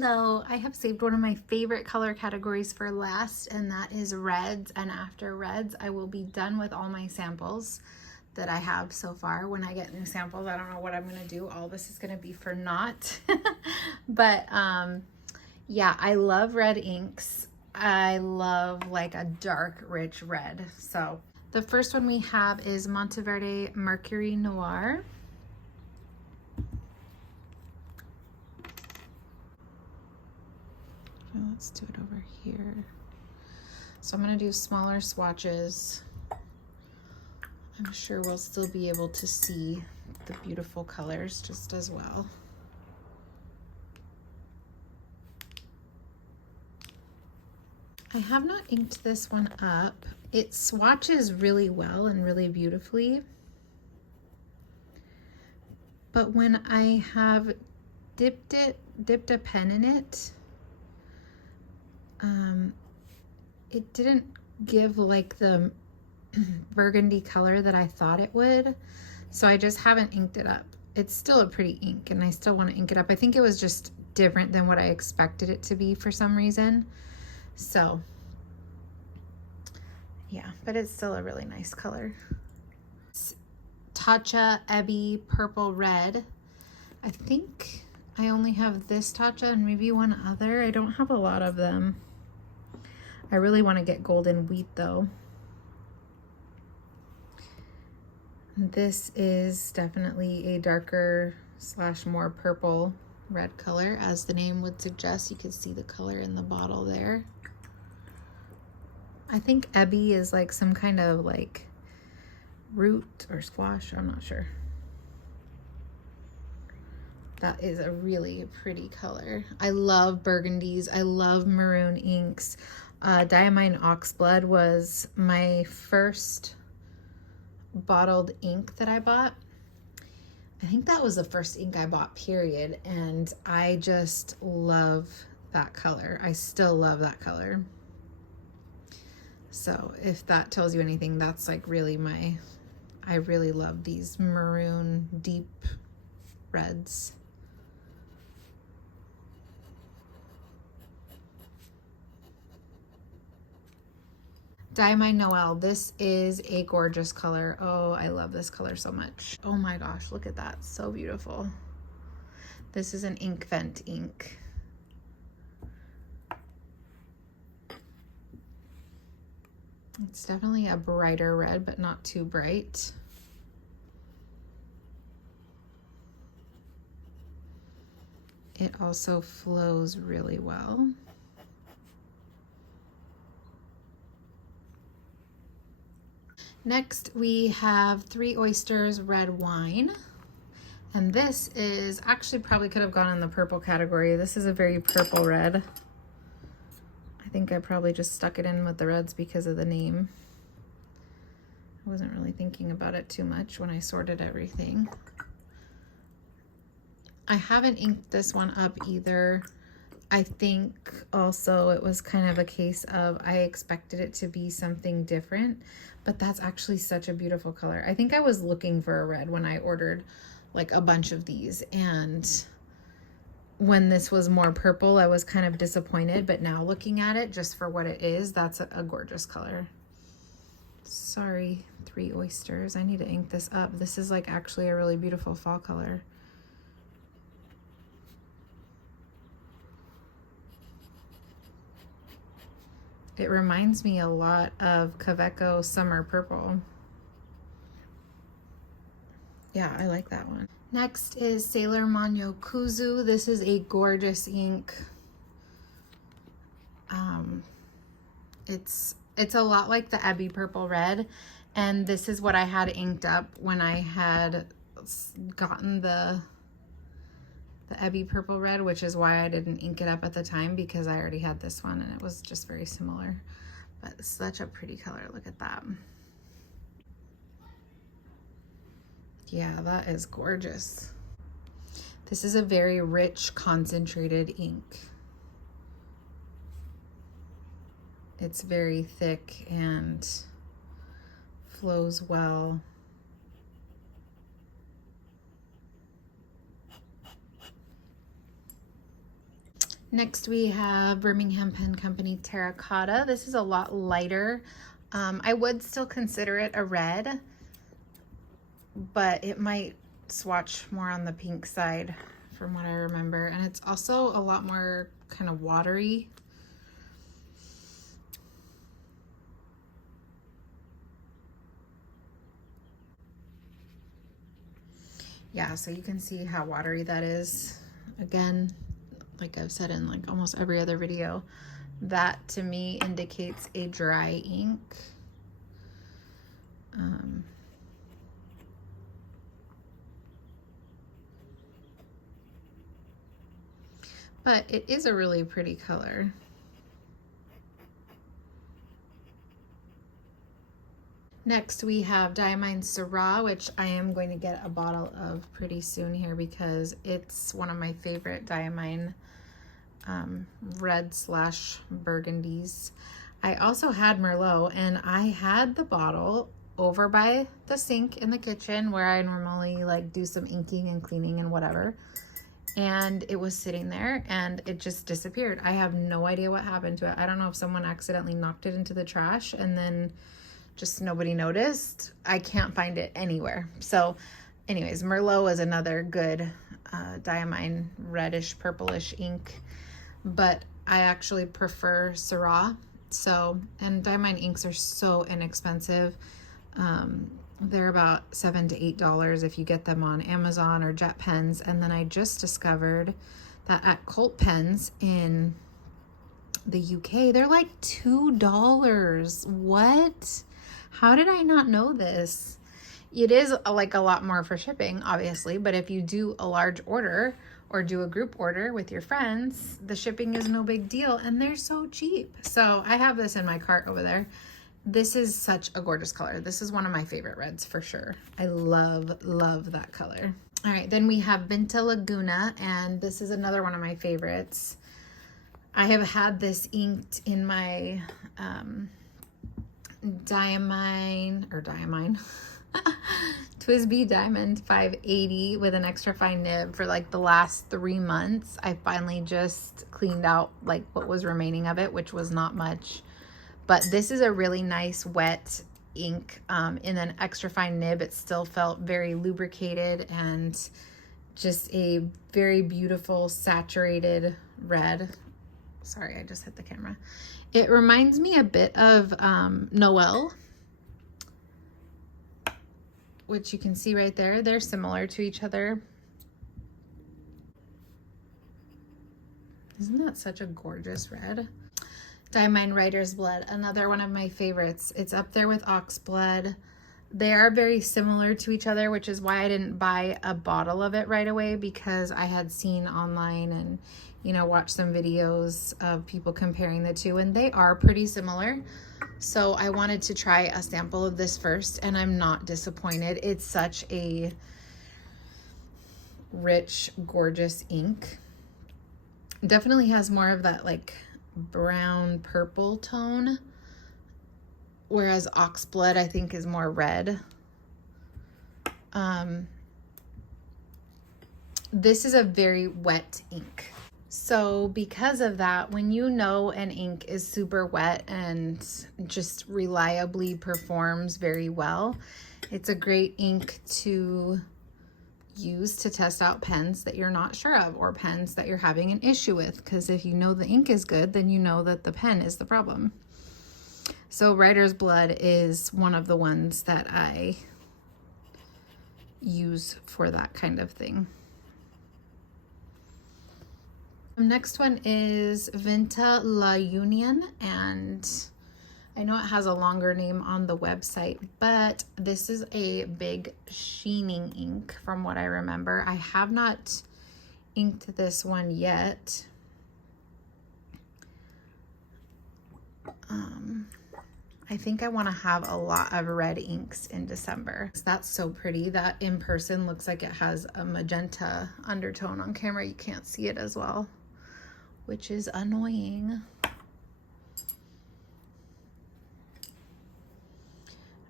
Hello, I have saved one of my favorite color categories for last, and that is reds. And after reds, I will be done with all my samples that I have so far. When I get new samples, I don't know what I'm gonna do. All this is gonna be for naught. But yeah, I love red inks. I love like a dark, rich red. So the first one we have is Monteverde Mercury Noir. Let's do it over here. So I'm going to do smaller swatches. I'm sure we'll still be able to see the beautiful colors just as well. I have not inked this one up. It swatches really well and really beautifully. But when I have dipped a pen in it, it didn't give like the burgundy color that I thought it would. So I just haven't inked it up. It's still a pretty ink and I still want to ink it up. I think it was just different than what I expected it to be for some reason. So yeah, but it's still a really nice color. Tatcha Ebby Purple Red. I think I only have this Tatcha and maybe one other. I don't have a lot of them. I really want to get Golden Wheat though. This is definitely a darker / more purple red color, as the name would suggest. You can see the color in the bottle there. I think Ebby is like some kind of like root or squash, I'm not sure. That is a really pretty color. I love burgundies. I love maroon inks. Diamine Oxblood was my first bottled ink that I bought. I think that was the first ink I bought, period. And I just love that color. I still love that color. So if that tells you anything, that's like really I really love these maroon deep reds. Diamine Noel, this is a gorgeous color. Oh, I love this color so much. Oh my gosh, look at that, so beautiful. This is an Inkvent ink. It's definitely a brighter red, but not too bright. It also flows really well. Next, we have Three Oysters Red Wine. And this is actually probably could have gone in the purple category. This is a very purple red. I think I probably just stuck it in with the reds because of the name. I wasn't really thinking about it too much when I sorted everything. I haven't inked this one up either. I think also it was kind of a case of I expected it to be something different, but that's actually such a beautiful color. I think I was looking for a red when I ordered like a bunch of these, and when this was more purple, I was kind of disappointed, but now looking at it just for what it is, that's a gorgeous color. Sorry, Three Oysters. I need to ink this up. This is like actually a really beautiful fall color. It reminds me a lot of Kaweco Summer Purple. Yeah, I like that one. Next is Sailor Monokuzu. This is a gorgeous ink. It's a lot like the Ebby Purple Red, and this is what I had inked up when I had gotten the Ebby Purple Red, which is why I didn't ink it up at the time, because I already had this one and it was just very similar. But such a pretty color, look at that. Yeah, that is gorgeous. This is a very rich, concentrated ink. It's very thick and flows well. Next we have Birmingham Pen Company Terracotta. This is a lot lighter. I would still consider it a red, but it might swatch more on the pink side from what I remember. And it's also a lot more kind of watery. Yeah, so you can see how watery that is. Again, like I've said in like almost every other video, that to me indicates a dry ink. But it is a really pretty color. Next we have Diamine Sarra, which I am going to get a bottle of pretty soon here because it's one of my favorite Diamine red slash burgundies. I also had Merlot, and I had the bottle over by the sink in the kitchen where I normally like do some inking and cleaning and whatever. And it was sitting there and it just disappeared. I have no idea what happened to it. I don't know if someone accidentally knocked it into the trash and then just nobody noticed. I can't find it anywhere. So anyways, Merlot is another good Diamine reddish purplish ink, but I actually prefer Syrah. So, and Diamine inks are so inexpensive. They're about $7 to $8 if you get them on Amazon or Jet Pens. And then I just discovered that at Colt Pens in the UK, they're like $2. What? How did I not know this? It is like a lot more for shipping, obviously, but if you do a large order or do a group order with your friends, the shipping is no big deal and they're so cheap. So I have this in my cart over there. This is such a gorgeous color. This is one of my favorite reds for sure. I love, love that color. All right, then we have Vinta Laguna, and this is another one of my favorites. I have had this inked in my Diamine TWSBI Diamond 580 with an extra fine nib for like the last 3 months. I finally just cleaned out like what was remaining of it, which was not much. But this is a really nice wet ink in an extra fine nib. It still felt very lubricated and just a very beautiful saturated red. Sorry, I just hit the camera. It reminds me a bit of Noel, which you can see right there. They're similar to each other. Isn't that such a gorgeous red? Diamine Writer's Blood, another one of my favorites. It's up there with Oxblood. They are very similar to each other, which is why I didn't buy a bottle of it right away, because I had seen online and, you know, watched some videos of people comparing the two, and they are pretty similar. So I wanted to try a sample of this first, and I'm not disappointed. It's such a rich, gorgeous ink. Definitely has more of that like brown purple tone, whereas Oxblood I think is more red. This is a very wet ink. So because of that, when you know an ink is super wet and just reliably performs very well, it's a great ink to use to test out pens that you're not sure of, or pens that you're having an issue with, because if you know the ink is good, then you know that the pen is the problem. So Writer's Blood is one of the ones that I use for that kind of thing. The next one is Vinta La Union, and I know it has a longer name on the website, but this is a big sheening ink from what I remember. I have not inked this one yet. I think I want to have a lot of red inks in December. That's so pretty. That in person looks like it has a magenta undertone. On camera you can't see it as well, which is annoying.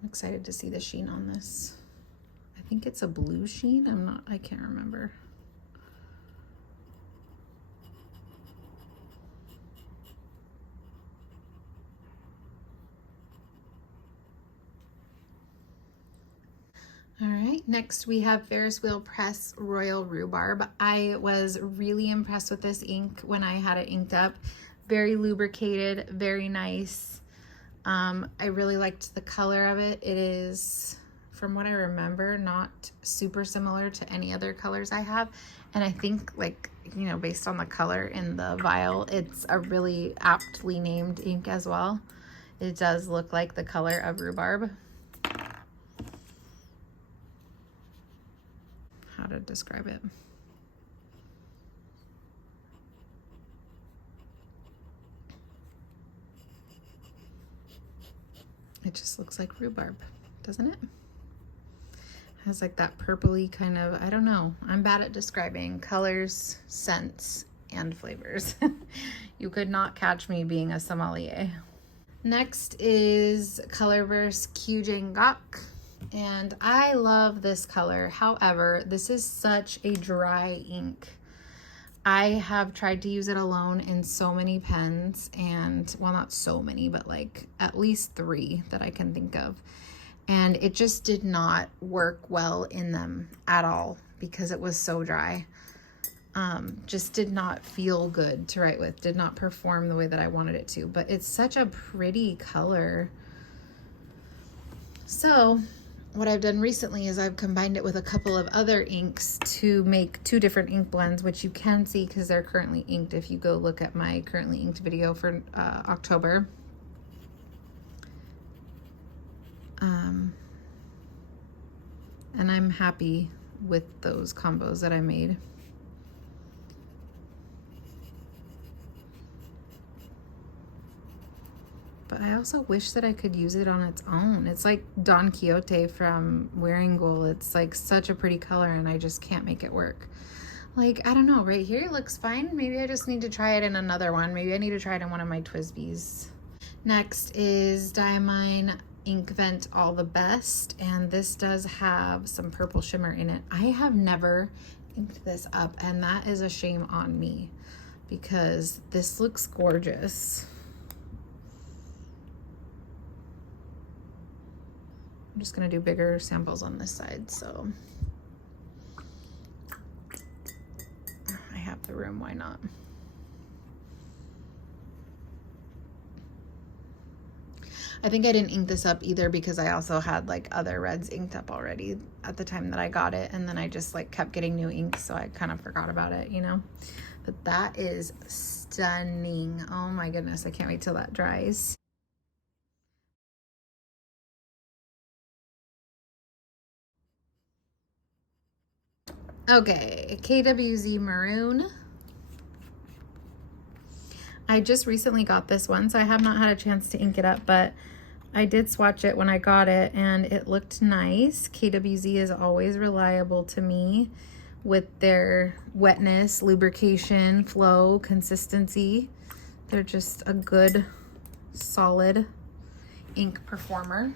I'm excited to see the sheen on this. I think it's a blue sheen. I can't remember. right, next we have Ferris Wheel Press Royal Rhubarb. I was really impressed with this ink when I had it inked up. Very lubricated, very nice. I really liked the color of it. It is, from what I remember, not super similar to any other colors I have. And I think, like, you know, based on the color in the vial, it's a really aptly named ink as well. It does look like the color of rhubarb. How to describe it? It just looks like rhubarb, doesn't it? Has like that purpley kind of, I don't know. I'm bad at describing colors, scents, and flavors. You could not catch me being a sommelier. Next is Colorverse Kyujin Gak. And I love this color. However, this is such a dry ink. I have tried to use it alone in so many pens, and, well, not so many, but like at least 3 that I can think of. And it just did not work well in them at all because it was so dry. Just did not feel good to write with, did not perform the way that I wanted it to, but it's such a pretty color. So what I've done recently is I've combined it with a couple of other inks to make 2 different ink blends, which you can see because they're currently inked if you go look at my currently inked video for October. And I'm happy with those combos that I made. But I also wish that I could use it on its own. It's like Don Quixote from Wearing Gold. It's like such a pretty color and I just can't make it work. Like, I don't know, right here it looks fine. Maybe I just need to try it in another one. Maybe I need to try it in one of my Twisbees. Next is Diamine Inkvent All the Best, and this does have some purple shimmer in it. I have never inked this up, and that is a shame on me because this looks gorgeous. I'm just gonna do bigger samples on this side, so I have the room, why not? I think I didn't ink this up either because I also had like other reds inked up already at the time that I got it, and then I just like kept getting new ink, so I kind of forgot about it, you know? But that is stunning. Oh my goodness, I can't wait till that dries. Okay, KWZ Maroon. I just recently got this one, so I have not had a chance to ink it up, but I did swatch it when I got it and it looked nice. KWZ is always reliable to me with their wetness, lubrication, flow, consistency. They're just a good, solid ink performer.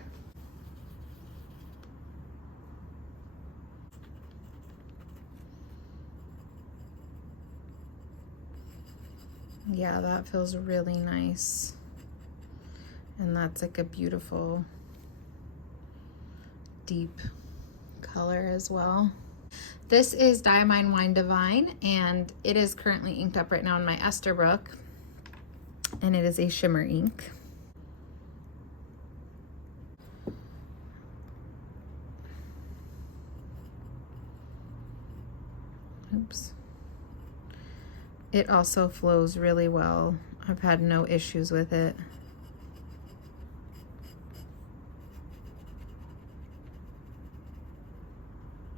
Yeah, that feels really nice. And that's like a beautiful, deep color as well. This is Diamine Wine Divine, and it is currently inked up right now in my Esterbrook, and it is a shimmer ink. Oops. It also flows really well. I've had no issues with it.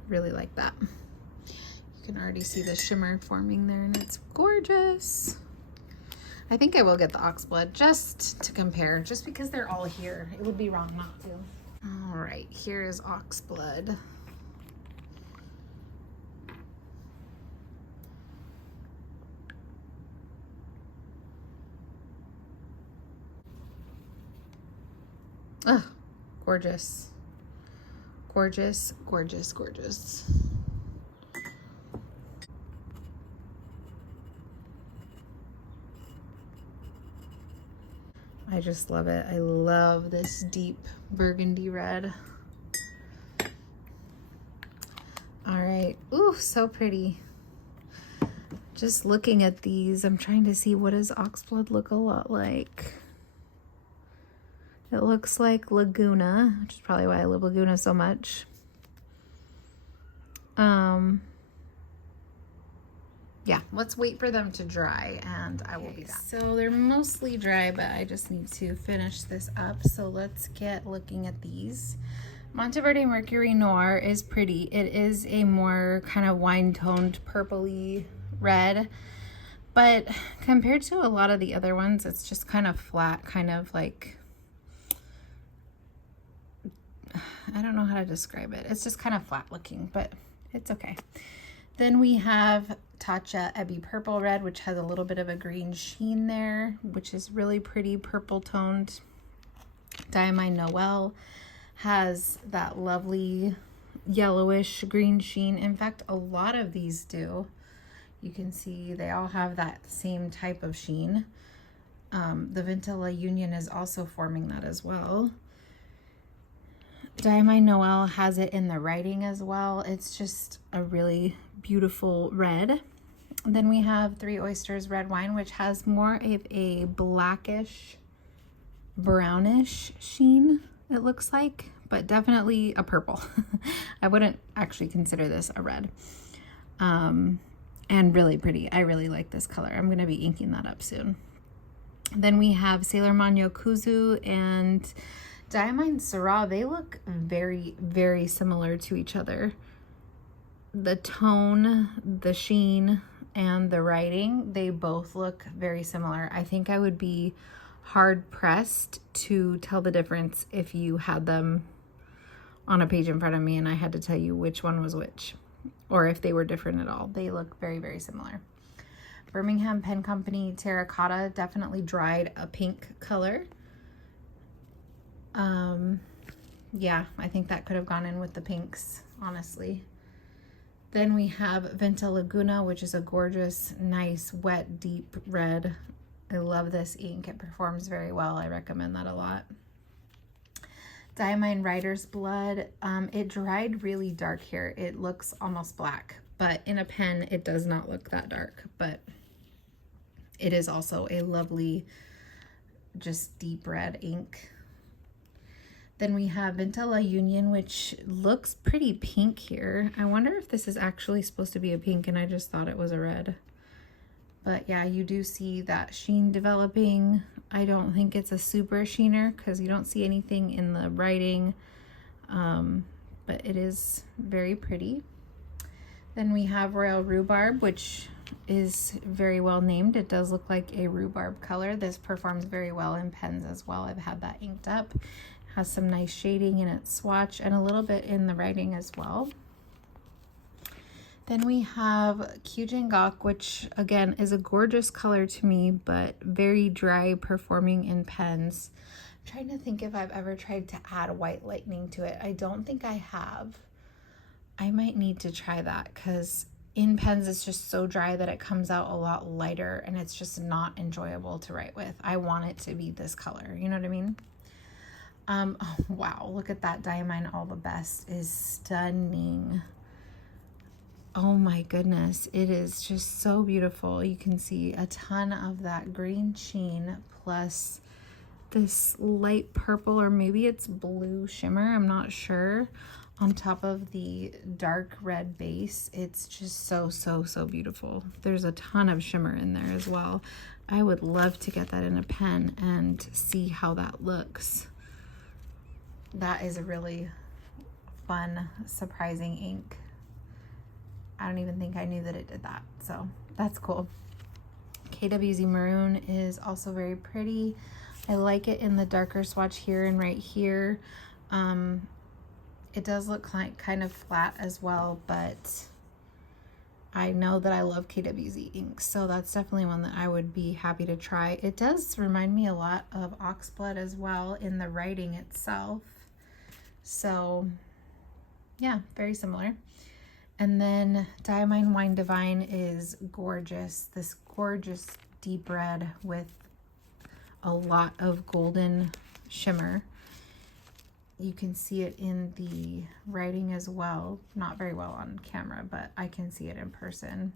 Really like that. You can already see the shimmer forming there and it's gorgeous. I think I will get the Oxblood just to compare, just because they're all here. It would be wrong not to. All right, here is Oxblood. Oh, gorgeous. Gorgeous, gorgeous, gorgeous. I just love it. I love this deep burgundy red. right. Ooh, so pretty. Just looking at these, I'm trying to see, what does Oxblood look a lot like? It looks like Laguna, which is probably why I love Laguna so much. Yeah, let's wait for them to dry and I will be back. So they're mostly dry, but I just need to finish this up. So let's get looking at these. Monteverde Mercury Noir is pretty. It is a more kind of wine-toned purpley red, but compared to a lot of the other ones, it's just kind of flat, kind of like, I don't know how to describe it. It's just kind of flat looking, but it's okay. Then we have Tatcha Ebby Purple Red, which has a little bit of a green sheen there, which is really pretty purple toned. Diamine Noel has that lovely yellowish green sheen. In fact, a lot of these do. You can see they all have that same type of sheen. The Vinta La Union is also forming that as well. Diamine Noel has it in the writing as well. It's just a really beautiful red. Then we have Three Oysters Red Wine, which has more of a blackish, brownish sheen, it looks like, but definitely a purple. I wouldn't actually consider this a red. And really pretty. I really like this color. I'm going to be inking that up soon. Then we have Sailor Monokuzu and Diamine Sarra. They look very, very similar to each other. The tone, the sheen, and the writing, they both look very similar. I think I would be hard pressed to tell the difference if you had them on a page in front of me and I had to tell you which one was which, or if they were different at all. They look very, very similar. Birmingham Pen Company Terracotta, definitely dried a pink color. Yeah, I think that could have gone in with the pinks, honestly. Then we have Venta Laguna, which is a gorgeous, nice, wet, deep red. I love this ink. It performs very well. I recommend that a lot. Diamine Rider's Blood. It dried really dark here. It looks almost black, but in a pen, it does not look that dark, but it is also a lovely, just deep red ink. Then we have Vinta La Union, which looks pretty pink here. I wonder if this is actually supposed to be a pink and I just thought it was a red. But yeah, you do see that sheen developing. I don't think it's a super sheener because you don't see anything in the writing, but it is very pretty. Then we have Royal Rhubarb, which is very well named. It does look like a rhubarb color. This performs very well in pens as well. I've had that inked up. Has some nice shading in its swatch and a little bit in the writing as well. Then we have Kyujin, which again is a gorgeous color to me, but very dry performing in pens. I'm trying to think if I've ever tried to add white lightning to it. I don't think I have. I might need to try that because in pens it's just so dry that it comes out a lot lighter and it's just not enjoyable to write with. I want it to be this color, you know what I mean? Oh, wow, look at that Diamine All the Best is stunning. Oh my goodness, it is just so beautiful. You can see a ton of that green sheen plus this light purple, or maybe it's blue shimmer, I'm not sure, on top of the dark red base. It's just so, so, so beautiful. There's a ton of shimmer in there as well. I would love to get that in a pen and see how that looks. That is a really fun, surprising ink. I don't even think I knew that it did that, so that's cool. KWZ Maroon is also very pretty. I like it in the darker swatch here and right here. It does look like kind of flat as well, but I know that I love KWZ inks, so that's definitely one that I would be happy to try. It does remind me a lot of Oxblood as well in the writing itself. So yeah, very similar. And then Diamine Wine Divine is gorgeous. This gorgeous deep red with a lot of golden shimmer. you can see it in the writing as well. Not very well on camera, but I can see it in person.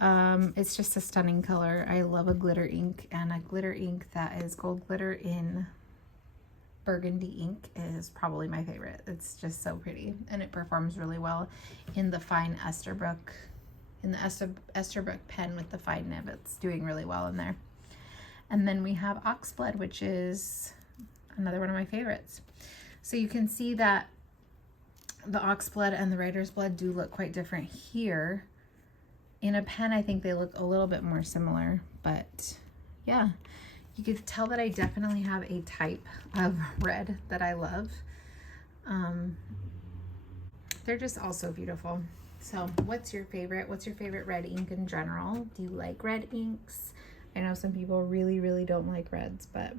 It's just a stunning color. I love a glitter ink, and a glitter ink that is gold glitter in burgundy ink is probably my favorite. It's just so pretty, and it performs really well in the fine Esterbrook, in the Esterbrook pen with the fine nib. It's doing really well in there. And then we have Oxblood, which is another one of my favorites. So you can see that the Oxblood and the Writer's Blood do look quite different here. In a pen, I think they look a little bit more similar, but yeah, you could tell that I definitely have a type of red that I love. They're just all so beautiful. So what's your favorite? What's your favorite red ink in general? Do you like red inks? I know some people really, really don't like reds, but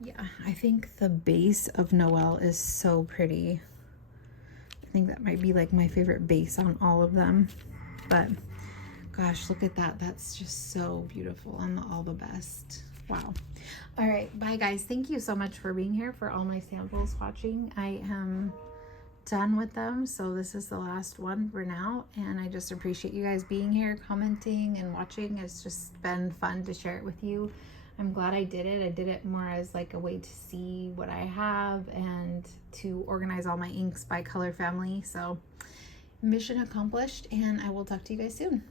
yeah, I think the base of Noel is so pretty. I think that might be like my favorite base on all of them, but gosh, look at that. That's just so beautiful and all the best. Wow. All right, bye guys. Thank you so much for being here, for all my samples watching. I am done with them, so this is the last one for now, and I just appreciate you guys being here, commenting and watching. It's just been fun to share it with you. I'm glad I did it. I did it more as like a way to see what I have and to organize all my inks by color family. So mission accomplished, and I will talk to you guys soon.